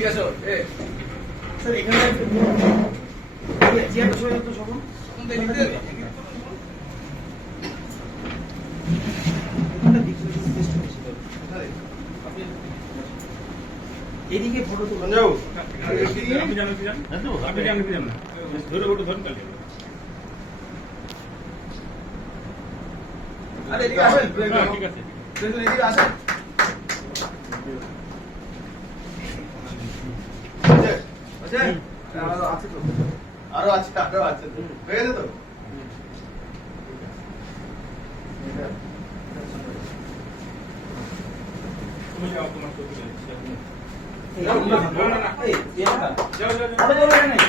এদিকে আসো স্যার এখানে চেয়ারটা সরে যাও তো সব এদিকে ফটো তো যাও আপনি জানেন কি জানেন আপনি জানেন কি জানেন ধরে ওটা ধরুন কালকে আরে এদিকে আসেন ঠিক আছে এদিকে আসেন আছে তো আরো আছে হয়ে গেছে তো তুমি যাও তোমার ছবি না এই চেয়ারটা যাও যাও আরে বলে নাই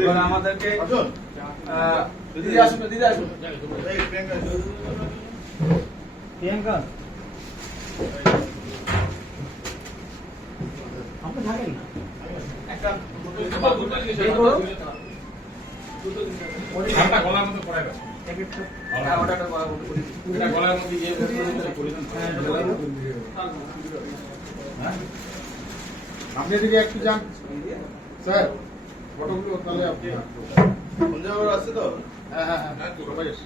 এবার আমাদেরকে দিদি আসুন প্রিয়াঙ্কা আপনি থাকেন না একটা হাতটা গলার মধ্যে পড়ায় দাও ওটা একটা করা বলতে করি এটা গলার মধ্যে ইয়ে করে দেন আপনি যদি একটু যান স্যার ফটোগুলো তাহলে আপনি সঞ্জয় আছে তো হ্যাঁ সবাই আছে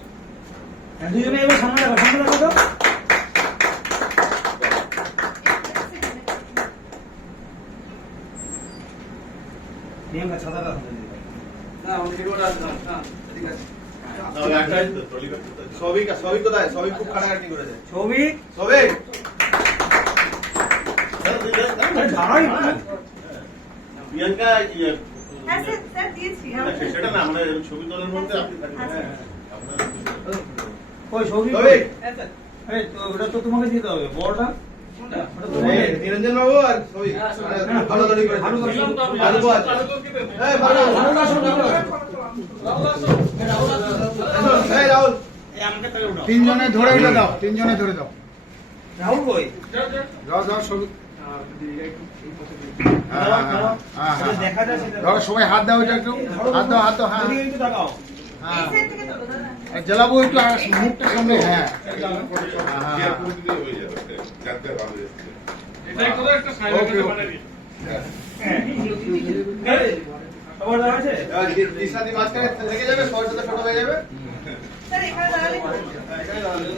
দুজনে এবার সামনে লাগো তো প্রিয়াঙ্কা ছাতাটা না আমাদের ওটা আছে না এদিকে আছে সবই কোথায় সবই খুব খাটাখাটি করেছে ছবি সবই দাঁড়াই প্রিয়াঙ্কা হ্যাঁ স্যার দিয়েছি সেটা না মানে ছবি তোলার মধ্যে আপনি থাকবেন হ্যাঁ আপনার ওই ছবি সবই হ্যাঁ স্যার এই তো ওটা তো তোমাকে দিতে হবে বড়টা কোনটা ওটা তোমাকে নিরঞ্জন বাবু আর সবই ভালো তৈরি করেছে ভালো করেছে। ভালো আছে এই ভালো এই রাহুল এই আমাকে তাহলে উঠাও তিনজনে ধরে দাও তিনজনে ধরে দাও রাহুল কই যাও সবই সেটা দেখা যায় সেটা ধরো সবাই হাত দাও এটা একটু হাত দাও হ্যাঁ এদিকে একটু তাকাও হ্যাঁ এই সাইড থেকে তোলো দাদা আর জ্বালাবো একটু মুখটা সামনে হ্যাঁ এটা কোথাও একটা সাইলেন্ট বানাবি খবর দেওয়া আছে দিশাদি মাঝখানে থেকে যাবে সবার সাথে ফটো হয়ে যাবে স্যার এখানে দাঁড়ালে এখানে দাঁড়ালে।